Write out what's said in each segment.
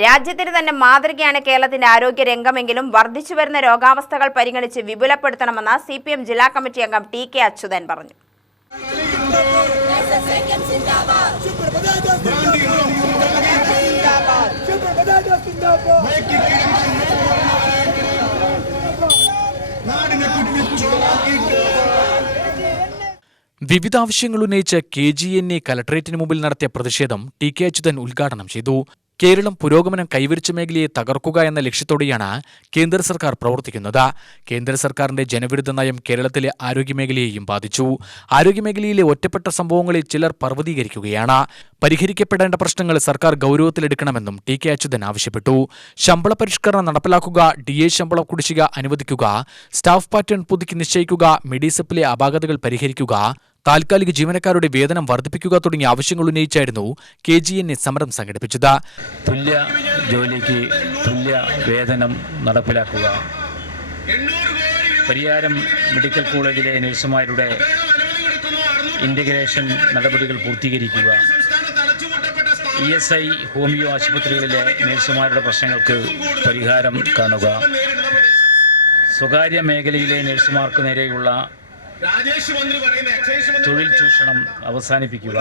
രാജ്യത്തിന് തന്നെ മാതൃകയാണ് കേരളത്തിന്റെ ആരോഗ്യ രംഗമെങ്കിലും വർദ്ധിച്ചുവരുന്ന രോഗാവസ്ഥകൾ പരിഗണിച്ച് വിപുലപ്പെടുത്തണമെന്ന് CPM ജില്ലാ കമ്മിറ്റി അംഗം TK അച്യുതൻ പറഞ്ഞു. വിവിധ ആവശ്യങ്ങൾ ഉന്നയിച്ച് KGNA കലക്ടറേറ്റിന് മുമ്പിൽ നടത്തിയ പ്രതിഷേധം TK അച്യുതൻ ഉദ്ഘാടനം ചെയ്തു. കേരളം പുരോഗമനം കൈവരിച്ച മേഖലയെ തകർക്കുക എന്ന ലക്ഷ്യത്തോടെയാണ് കേന്ദ്ര സർക്കാർ പ്രവർത്തിക്കുന്നത്. കേന്ദ്ര സർക്കാരിന്റെ ജനവിരുദ്ധ നയം കേരളത്തിലെ ആരോഗ്യമേഖലയെയും ബാധിച്ചു. ആരോഗ്യമേഖലയിലെ ഒറ്റപ്പെട്ട സംഭവങ്ങളെ ചിലർ പർവ്വതീകരിക്കുകയാണ്. പരിഹരിക്കപ്പെടേണ്ട പ്രശ്നങ്ങൾ സർക്കാർ ഗൗരവത്തിലെടുക്കണമെന്നും TK അച്യുതൻ ആവശ്യപ്പെട്ടു. ശമ്പള പരിഷ്കരണം നടപ്പിലാക്കുക, DA ശമ്പള കുടിശ്ശിക അനുവദിക്കുക, സ്റ്റാഫ് പാറ്റേൺ പുതുക്കി നിശ്ചയിക്കുക, മെഡിസെപ്പിലെ അപാകതകൾ പരിഹരിക്കുക, താൽക്കാലിക ജീവനക്കാരുടെ വേതനം വർദ്ധിപ്പിക്കുക തുടങ്ങിയ ആവശ്യങ്ങൾ ഉന്നയിച്ചായിരുന്നു KGNA സമരം സംഘടിപ്പിച്ചത്. തുല്യ ജോലിക്ക് തുല്യ വേതനം നടപ്പിലാക്കുക, പരിയാരം മെഡിക്കൽ കോളേജിലെ നഴ്സുമാരുടെ ഇൻ്റഗ്രേഷൻ നടപടികൾ പൂർത്തീകരിക്കുക, ESI ഹോമിയോ ആശുപത്രികളിലെ നഴ്സുമാരുടെ പ്രശ്നങ്ങൾക്ക് പരിഹാരം കാണുക, സ്വകാര്യ മേഖലയിലെ നഴ്സുമാർക്ക് നേരെയുള്ള തൊഴിൽ ചൂഷണം അവസാനിപ്പിക്കുക,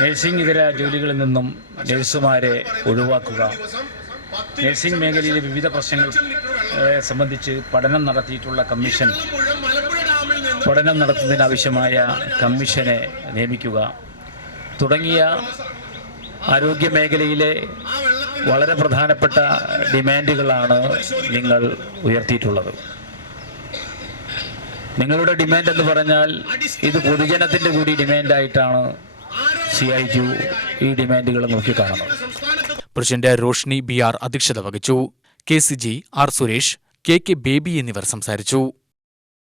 നഴ്സിംഗ് ഇതര ജോലികളിൽ നിന്നും നഴ്സുമാരെ ഒഴിവാക്കുക, നഴ്സിംഗ് മേഖലയിലെ വിവിധ പ്രശ്നങ്ങളെ സംബന്ധിച്ച് പഠനം നടത്തിയിട്ടുള്ള കമ്മീഷൻ പഠനം നടത്തുന്നതിനാവശ്യമായ കമ്മീഷനെ നിയമിക്കുക തുടങ്ങിയ ആരോഗ്യ മേഖലയിലെ വളരെ പ്രധാനപ്പെട്ട ഡിമാൻഡുകളാണ് നിങ്ങൾ ഉയർത്തിയിട്ടുള്ളത്. നിങ്ങളുടെ ഡിമാൻഡ് എന്ന് പറഞ്ഞാൽ ഇത് പൊതുജനത്തിൻ്റെ കൂടി ഡിമാൻഡായിട്ടാണ് CIQ ഈ ഡിമാൻഡുകൾ നോക്കിക്കാണുന്നത്. പ്രസിഡന്റ് റോഷ്നി BR അധ്യക്ഷത വഹിച്ചു. KCG R Suresh, KK baby എന്നിവർ സംസാരിച്ചു.